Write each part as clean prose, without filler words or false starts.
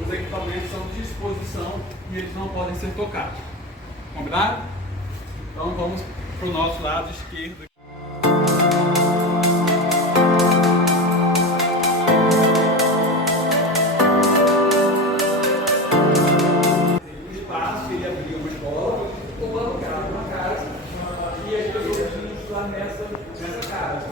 os equipamentos são de exposição e eles não podem ser tocados. Combinado? Então vamos para o nosso lado esquerdo. O espaço, ele abria uma escola ou alugava uma casa e as pessoas vinham estudar nessa casa.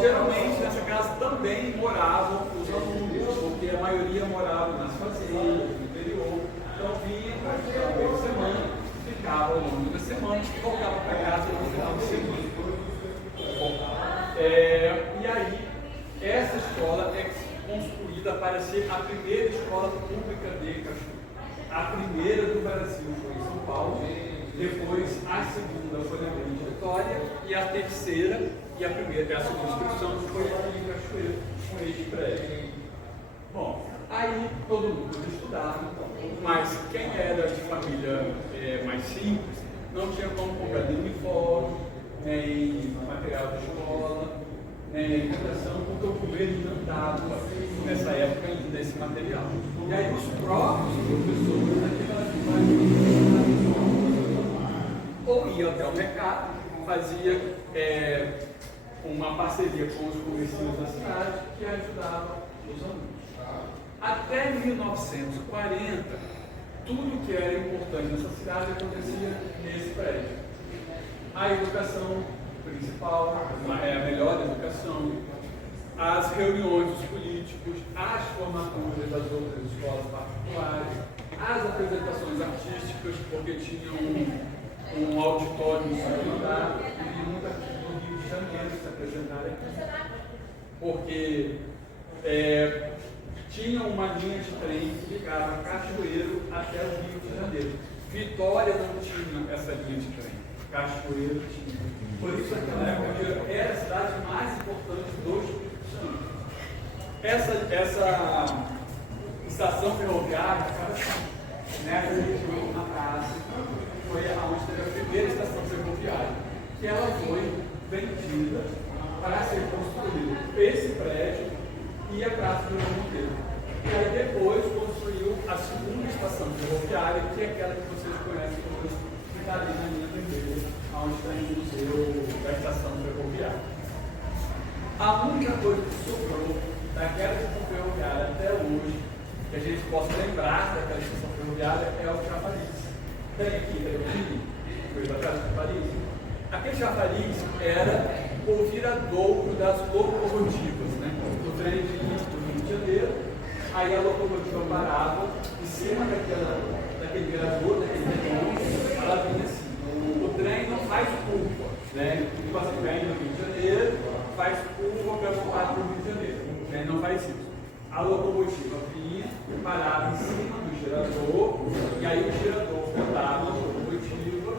Geralmente nessa casa também moravam os alunos, porque a maioria morava nas fazendas, no interior. Então vinha para a meio de semana, ficava ao longo da semana e voltava para casa no final de semana. E aí, essa escola é construída para ser a primeira escola pública de Cachoeira. A primeira do Brasil foi em São Paulo, depois a segunda foi na Grande Vitória e a terceira e a primeira, a segunda inscrição foi aqui em Cachoeira, com este prédio. Bom, aí todo mundo estudava, mas quem era de família mais simples não tinha como comprar nem uniforme, nem material de escola, nem alimentação, porque o governo não dava nessa época ainda esse material. E aí os próprios professores ou iam até o mercado, fazia uma parceria com os comerciantes da cidade que ajudava os alunos. Até 1940, tudo que era importante nessa cidade acontecia nesse prédio. A educação principal, a melhor educação, as reuniões dos políticos, as formaturas das outras escolas particulares, as apresentações artísticas, porque tinha um auditório no lugar, e muita gente do Rio de Janeiro se apresentar aqui, porque tinha uma linha de trem que ligava Cachoeiro até o Rio de Janeiro. Vitória não tinha essa linha de trem, Cachoeiro tinha. Por isso, naquela época, era a cidade mais importante do Espírito Santo. Essa estação ferroviária, nessa região, na praça, foi onde teve a primeira estação ferroviária, que ela foi vendida para ser construída esse prédio e a Praça do Rio Monteiro. E aí depois construiu a segunda estação ferroviária, que é aquela que vocês conhecem hoje, que está ali na linha vermelha, onde está o museu da estação ferroviária. A única coisa que sobrou daquela estação ferroviária até hoje, que a gente possa lembrar daquela estação ferroviária, é o chafariz. Tem aqui, tem o foi atrás do chafariz. Aquele chafariz era o viradouro das locomotivas, né? O trem vinha do Rio de Janeiro, aí a locomotiva parava em cima daquele viradouro, daquele redondo, ela vinha assim. O trem não faz curva, né? Tipo assim, vem do Rio de Janeiro, faz curva para voltar para o Rio de Janeiro, né? Não faz isso. A locomotiva vinha, parava em cima do gerador, e aí o gerador voltava a locomotiva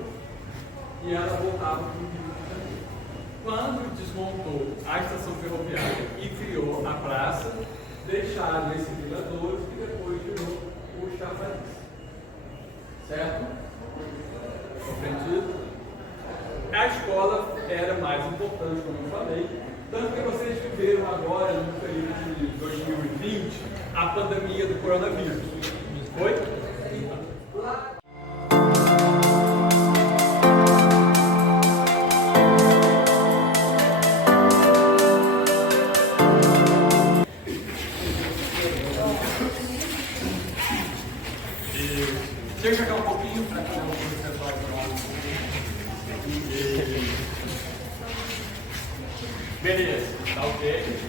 e ela voltava para o Rio de Janeiro. Quando desmontou a estação ferroviária e criou a praça, deixaram esse virador e depois virou o chafariz. Certo? Compreendido? A escola era mais importante, como eu falei, tanto que vocês viveram agora, no período de 2020, a pandemia do coronavírus. Foi? Lá... Deixa eu chegar um pouquinho para cada um dos pessoal Beleza, tá ok?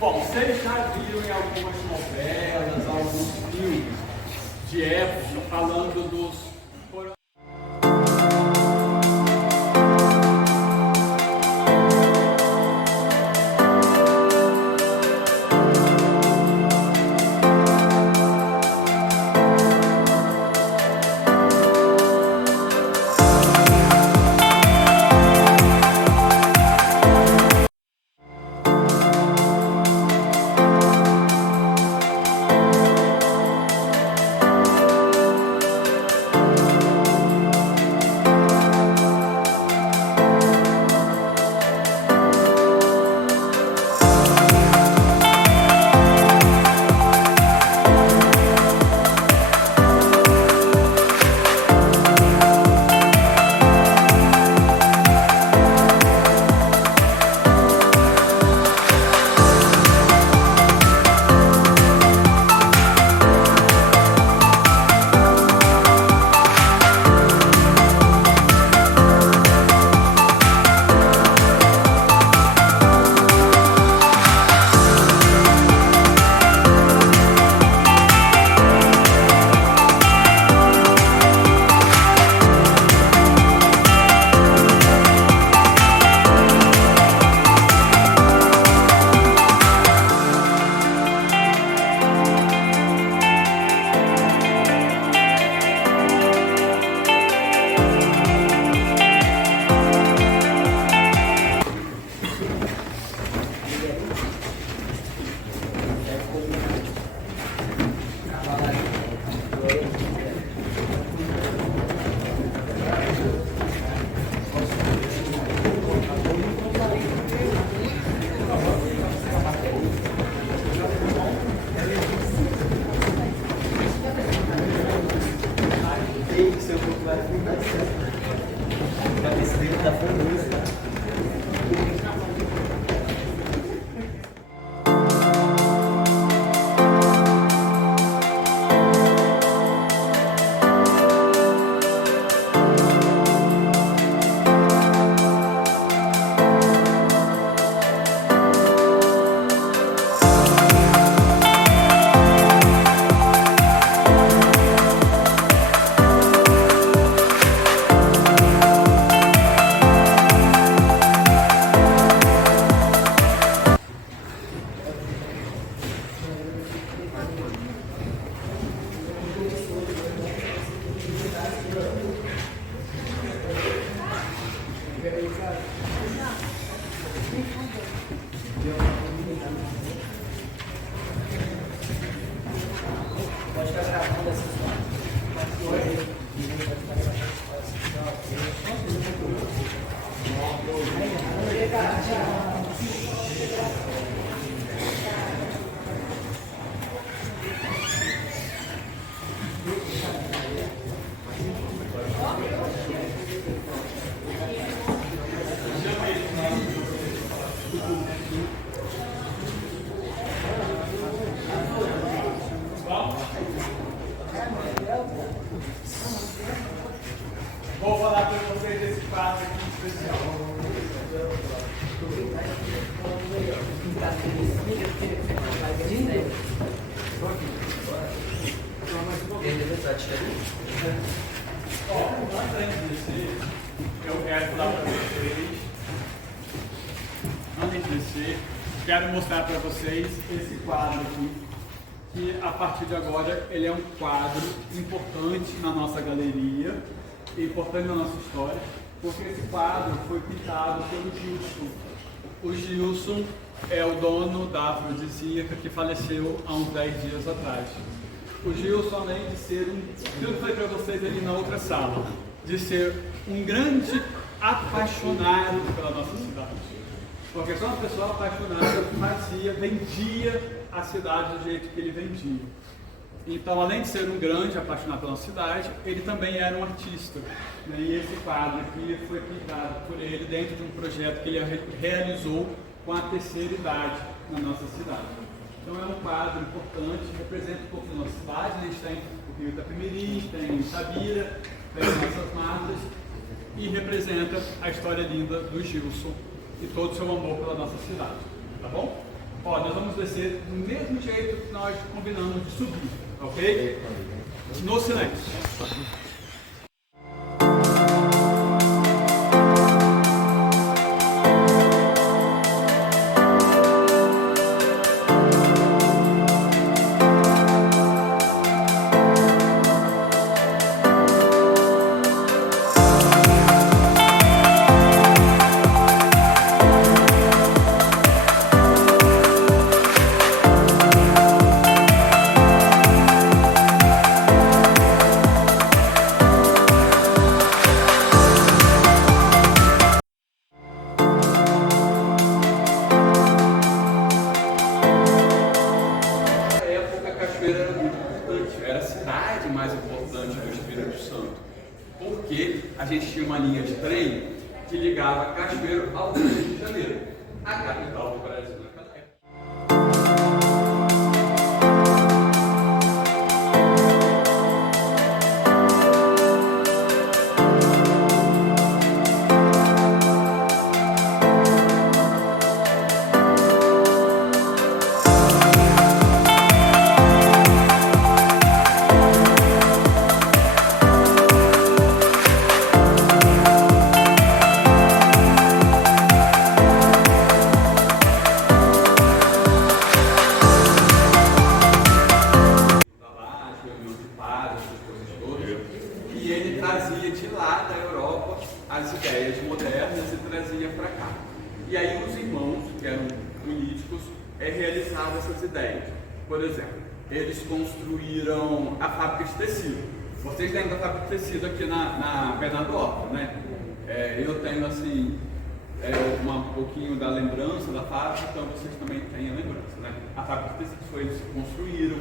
Bom, vocês já viram em algumas novelas, alguns filmes de época falando dos Vou falar para vocês desse quadro aqui especial. Eu quero falar para vocês, antes de descer, quero mostrar para vocês esse quadro aqui, que a partir de agora ele é um quadro importante na nossa galeria, importante na nossa história, porque esse quadro foi pintado pelo Gilson. O Gilson é o dono da Afrodisíaca que faleceu há uns 10 dias atrás. O Gilson, além de ser eu falei para vocês ali na outra sala, de ser um grande apaixonado pela nossa cidade. Porque só uma pessoa apaixonada vendia a cidade do jeito que ele vendia. Então, além de ser um grande apaixonado pela cidade, ele também era um artista. Né? E esse quadro aqui foi pintado por ele dentro de um projeto que ele realizou com a terceira idade na nossa cidade. Então, é um quadro importante, representa um pouco da nossa cidade. A gente tem o Rio Itapemirim, tem Itabira, tem nossas matas, e representa a história linda do Gilson e todo o seu amor pela nossa cidade. Tá bom? Ó, nós vamos descer do mesmo jeito que nós combinamos de subir, ok? No silêncio. Porque a gente tinha uma linha de trem que ligava Cachoeiro ao Rio de Janeiro, a capital do Brasil naquela época. E ele trazia de lá da Europa as ideias modernas e trazia para cá. E aí os irmãos, que eram políticos, realizavam essas ideias. Por exemplo, eles construíram a fábrica de tecido. Vocês têm a fábrica de tecido aqui na Bernardo Horta, né? Eu tenho assim um pouquinho da lembrança da fábrica, então vocês também têm a lembrança, né? A fábrica de tecido foi eles que construíram.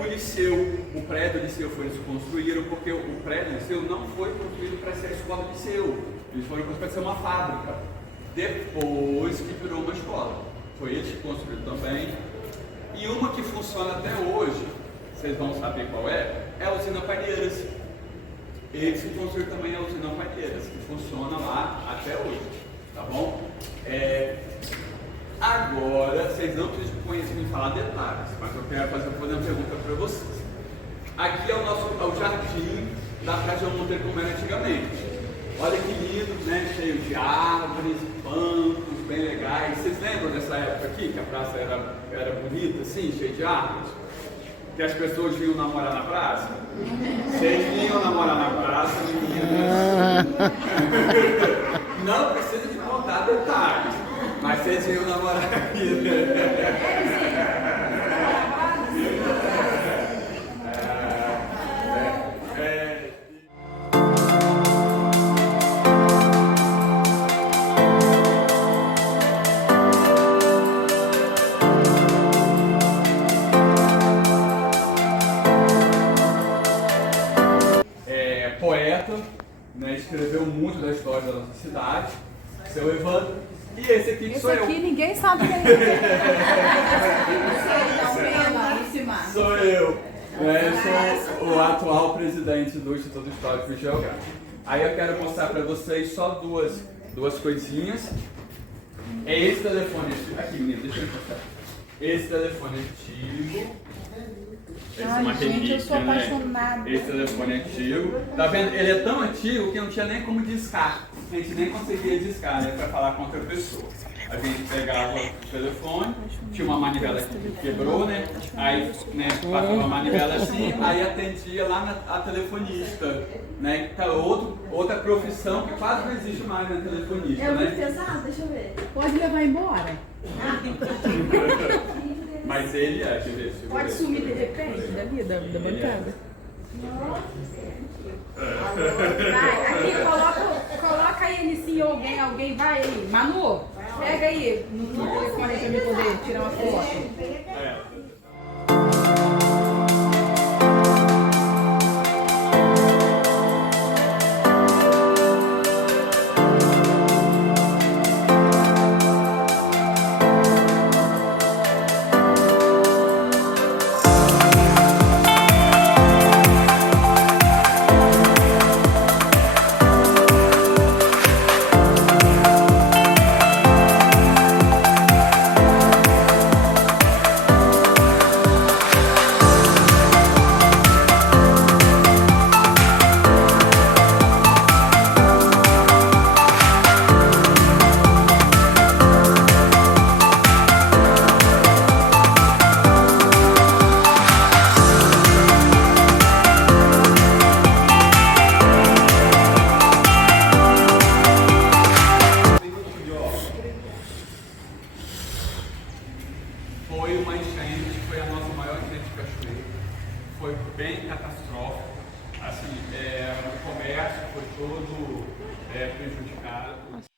O liceu, o prédio do liceu foi eles que construíram, porque o prédio do liceu não foi construído para ser a escola do liceu, eles foram construídos para ser uma fábrica, depois que virou uma escola. Foi eles que construíram também. E uma que funciona até hoje, vocês vão saber qual é a usina Palheiras. Eles que construíram também a usina Palheiras, que funciona lá até hoje, tá bom? Agora, vocês não precisam me falar detalhes, mas eu quero fazer uma pergunta para vocês. Aqui é o jardim da Praça João Monteiro como era antigamente. Olha que lindo, né? Cheio de árvores, bancos, bem legais. Vocês lembram dessa época aqui, que a praça era bonita, assim, cheia de árvores? Que as pessoas vinham namorar na praça? Vocês vinham namorar na praça, meninas. Não precisa de contar detalhes, mas vocês vinham namorar aqui. Poeta, né, escreveu muito da história da nossa cidade, seu Evandro, e esse aqui que sou eu. Esse aqui ninguém sabe quem é. Sou eu. Sou o atual presidente do Instituto Histórico e Geográfico. Aí eu quero mostrar para vocês só duas coisinhas. Esse telefone, aqui menino, deixa eu mostrar. Esse telefone antigo. Ai, gente, eu sou apaixonada. Esse telefone antigo. Tá vendo? Ele é tão antigo que não tinha nem como discar. A gente nem conseguia discar, né? Pra falar com outra pessoa. A gente pegava o telefone, tinha uma manivela que quebrou, né? Aí, né, passava a manivela assim, aí atendia lá a telefonista, né? Que tá outra profissão que quase não existe mais na telefonista, É muito né? pesado, deixa eu ver. Pode levar embora. Mas ele deixa eu ver. Pode sumir de repente da bancada. Vai, aqui, coloca aí NC ou alguém vai aí. Manu, pega aí no telefone pra mim poder tirar uma foto. Foi uma enchente, foi a nossa maior enchente de Cachoeira. Foi bem catastrófico. Assim, o comércio foi todo prejudicado.